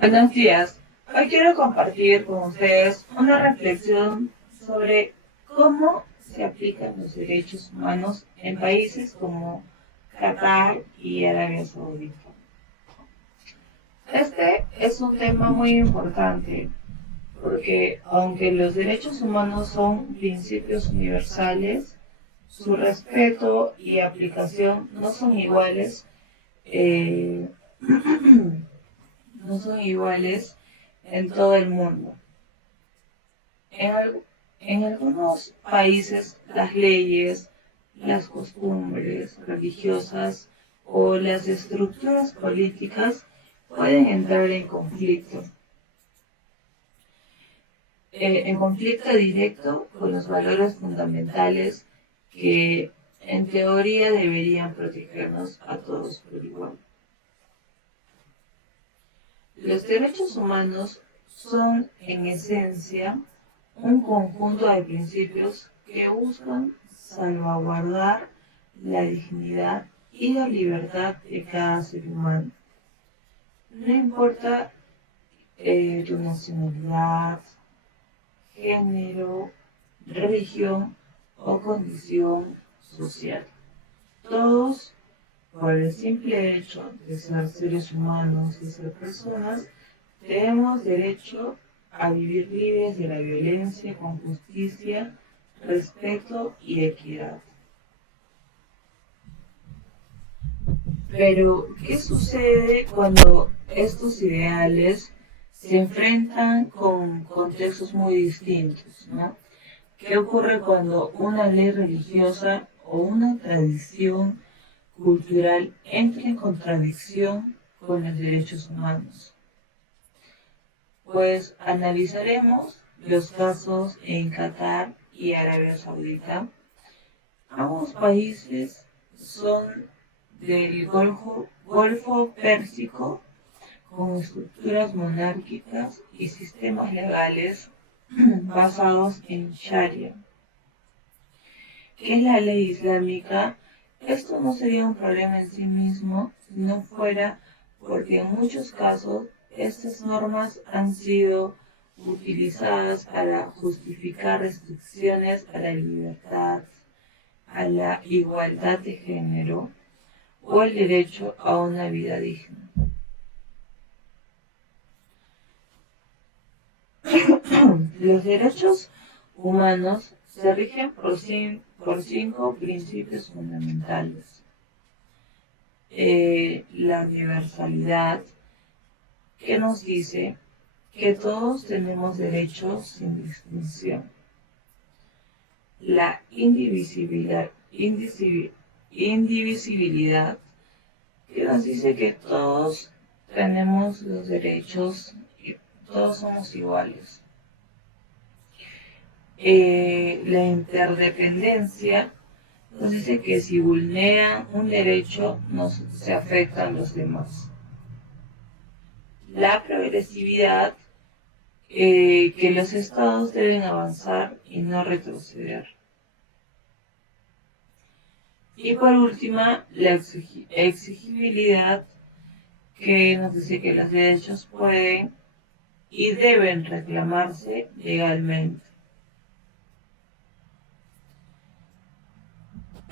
Buenos días. Hoy quiero compartir con ustedes una reflexión sobre cómo se aplican los derechos humanos en países como Qatar y Arabia Saudita. Este es un tema muy importante porque aunque los derechos humanos son principios universales, su respeto y aplicación no son iguales eh, no son iguales en todo el mundo. En, al- en algunos países las leyes, las costumbres religiosas o las estructuras políticas pueden entrar en conflicto directo con los valores fundamentales que en teoría deberían protegernos a todos por igual. Los derechos humanos son, en esencia, un conjunto de principios que buscan salvaguardar la dignidad y la libertad de cada ser humano. No importa tu nacionalidad, género, religión o condición social. Todos, por el simple hecho de ser seres humanos y ser personas, tenemos derecho a vivir libres de la violencia con justicia, respeto y equidad. Pero, ¿qué sucede cuando estos ideales se enfrentan con contextos muy distintos, ¿no? ¿Qué ocurre cuando una ley religiosa o una tradición cultural entra en contradicción con los derechos humanos? Pues analizaremos los casos en Qatar y Arabia Saudita. Ambos países son del Golfo Pérsico con estructuras monárquicas y sistemas legales basados en Sharia, que es la ley islámica. Esto no sería un problema en sí mismo si no fuera porque en muchos casos estas normas han sido utilizadas para justificar restricciones a la libertad, a la igualdad de género o el derecho a una vida digna. Los derechos humanos se rigen por cinco principios fundamentales. La universalidad, que nos dice que todos tenemos derechos sin distinción. La indivisibilidad, que nos dice que todos tenemos los derechos y todos somos iguales. La interdependencia nos dice que si vulneran un derecho se afectan los demás. La progresividad, que los estados deben avanzar y no retroceder. Y por último, la exigibilidad, que nos dice que los derechos pueden y deben reclamarse legalmente.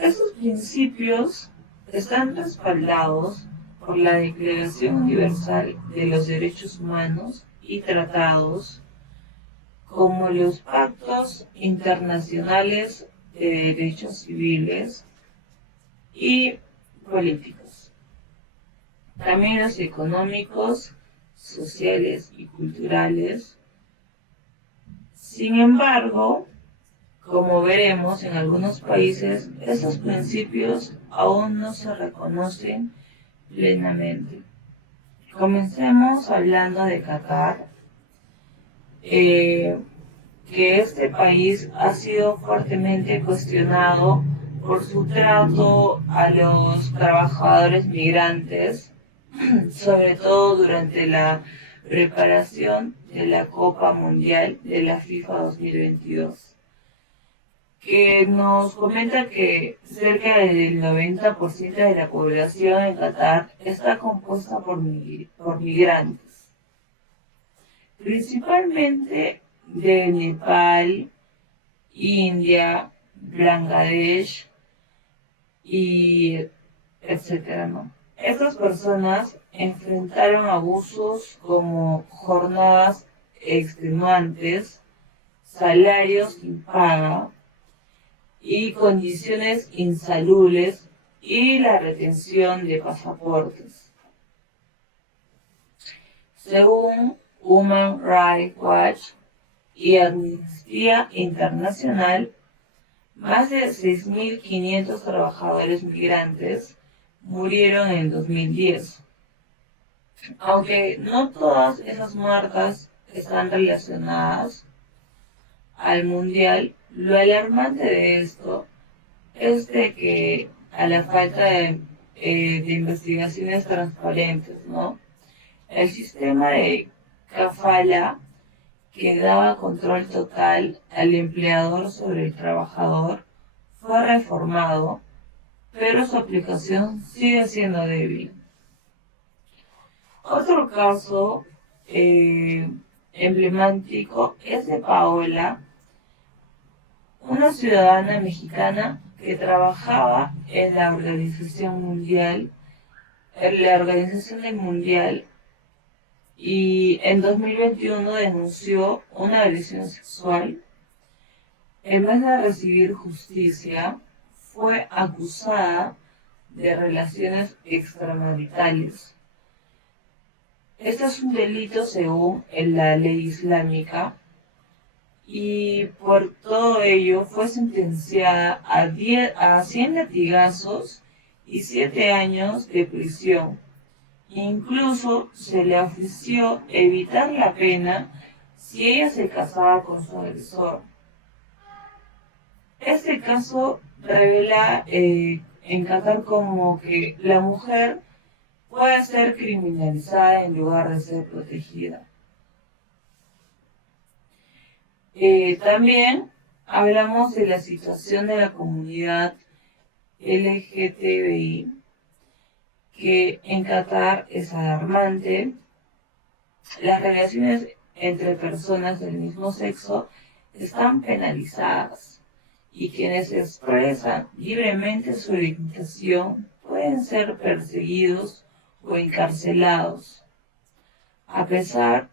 Estos principios están respaldados por la Declaración Universal de los Derechos Humanos y tratados como los pactos internacionales de derechos civiles y políticos, también los económicos, sociales y culturales. Sin embargo, como veremos, en algunos países estos principios aún no se reconocen plenamente. Comencemos hablando de Qatar, que este país ha sido fuertemente cuestionado por su trato a los trabajadores migrantes, sobre todo durante la preparación de la Copa Mundial de la FIFA 2022, que nos comenta que cerca del 90% de la población en Qatar está compuesta por migrantes. principalmente de Nepal, India, Bangladesh y etcétera, ¿no? Estas personas enfrentaron abusos como jornadas extenuantes, salarios sin paga y condiciones insalubres y la retención de pasaportes. Según Human Rights Watch y Amnistía Internacional, más de 6.500 trabajadores migrantes murieron en 2010. Aunque no todas esas muertes están relacionadas al mundial, lo alarmante de esto es de que a la falta de investigaciones transparentes, ¿no? El sistema de kafala, que daba control total al empleador sobre el trabajador, fue reformado, pero su aplicación sigue siendo débil. Otro caso emblemático es de Paola, una ciudadana mexicana que trabajaba en la Organización del Mundial, y en 2021 denunció una agresión sexual. En vez de recibir justicia, fue acusada de relaciones extramaritales. Este es un delito según la ley islámica, y por todo ello fue sentenciada a 100 latigazos y 7 años de prisión. Incluso se le ofreció evitar la pena si ella se casaba con su agresor. Este caso revela en Qatar como que la mujer puede ser criminalizada en lugar de ser protegida. También hablamos de la situación de la comunidad LGTBI, que en Qatar es alarmante. Las relaciones entre personas del mismo sexo están penalizadas, y quienes expresan libremente su orientación pueden ser perseguidos o encarcelados. A pesar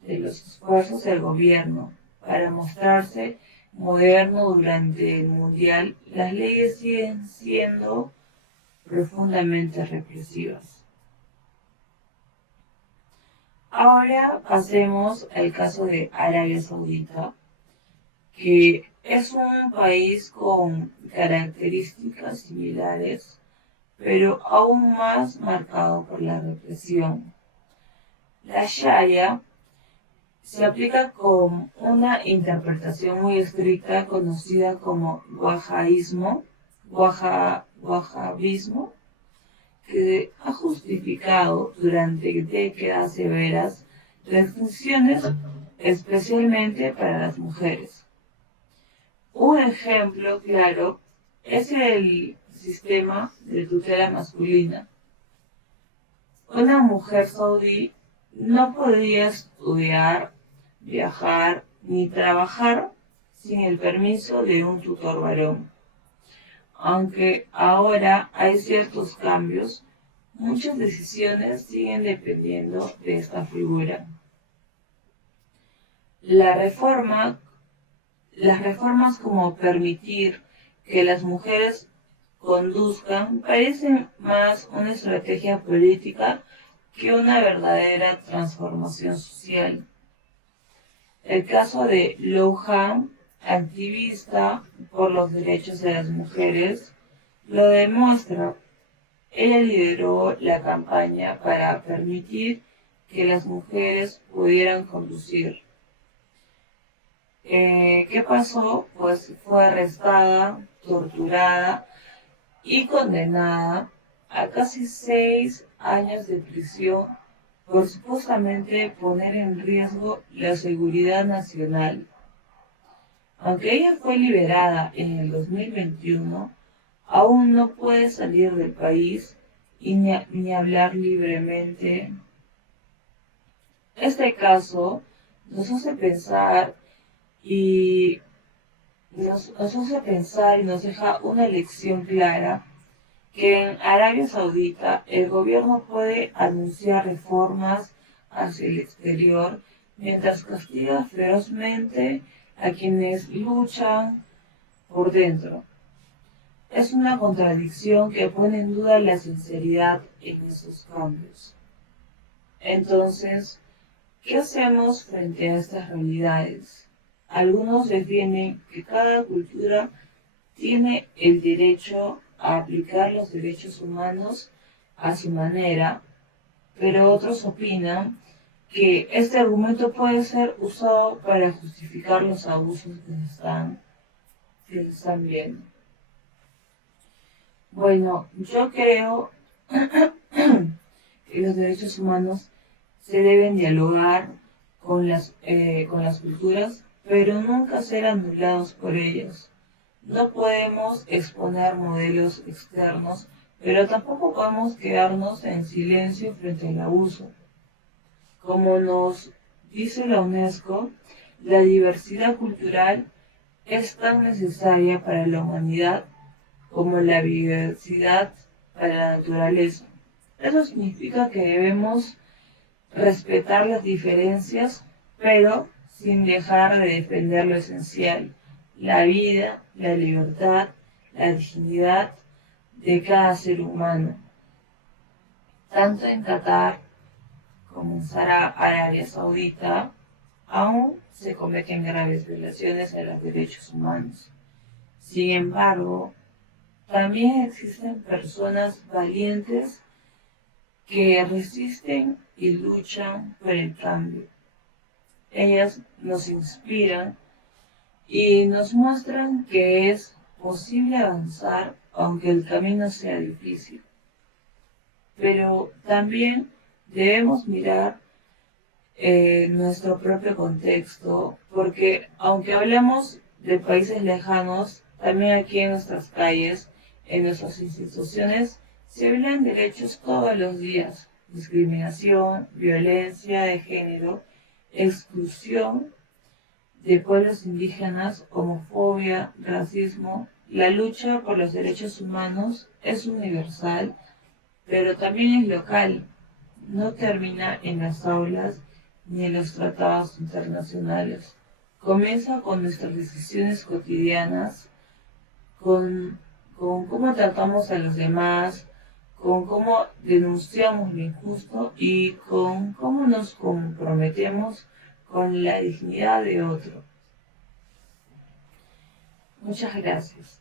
de los esfuerzos del gobierno para mostrarse moderno durante el Mundial, las leyes siguen siendo profundamente represivas. Ahora pasemos al caso de Arabia Saudita, que es un país con características similares, pero aún más marcado por la represión. La Sharia se aplica con una interpretación muy estricta conocida como wahabismo, que ha justificado durante décadas severas restricciones, especialmente para las mujeres. Un ejemplo claro es el sistema de tutela masculina. Una mujer saudí no podía estudiar, viajar ni trabajar sin el permiso de un tutor varón. Aunque ahora hay ciertos cambios, muchas decisiones siguen dependiendo de esta figura. Las reformas como permitir que las mujeres conduzcan parecen más una estrategia política que una verdadera transformación social. El caso de Louhan, activista por los derechos de las mujeres, lo demuestra. Ella lideró la campaña para permitir que las mujeres pudieran conducir. ¿Qué pasó? Pues fue arrestada, torturada y condenada a casi 6 años de prisión por supuestamente poner en riesgo la seguridad nacional. Aunque ella fue liberada en el 2021, aún no puede salir del país y ni hablar libremente. Este caso nos hace pensar y nos hace pensar y nos deja una lección clara que en Arabia Saudita el gobierno puede anunciar reformas hacia el exterior mientras castiga ferozmente a quienes luchan por dentro. Es una contradicción que pone en duda la sinceridad en esos cambios. Entonces, ¿qué hacemos frente a estas realidades? Algunos defienden que cada cultura tiene el derecho a aplicar los derechos humanos a su manera, pero otros opinan que este argumento puede ser usado para justificar los abusos que se están viendo. Bueno, yo creo que los derechos humanos se deben dialogar con las culturas, pero nunca ser anulados por ellas. No podemos exponer modelos externos, pero tampoco podemos quedarnos en silencio frente al abuso. Como nos dice la UNESCO, la diversidad cultural es tan necesaria para la humanidad como la biodiversidad para la naturaleza. Eso significa que debemos respetar las diferencias, pero sin dejar de defender lo esencial, la vida, la libertad, la dignidad de cada ser humano. Tanto en Qatar como en Arabia Saudita, aún se cometen graves violaciones a los derechos humanos. Sin embargo, también existen personas valientes que resisten y luchan por el cambio. Ellas nos inspiran y nos muestran que es posible avanzar aunque el camino sea difícil. Pero también debemos mirar nuestro propio contexto, porque aunque hablemos de países lejanos, también aquí en nuestras calles, en nuestras instituciones, se violan derechos todos los días. Discriminación, violencia de género, exclusión de pueblos indígenas, homofobia, racismo. La lucha por los derechos humanos es universal, pero también es local. No termina en las aulas ni en los tratados internacionales. Comienza con nuestras decisiones cotidianas, con cómo tratamos a los demás, con cómo denunciamos lo injusto y con cómo nos comprometemos con la dignidad de otro. Muchas gracias.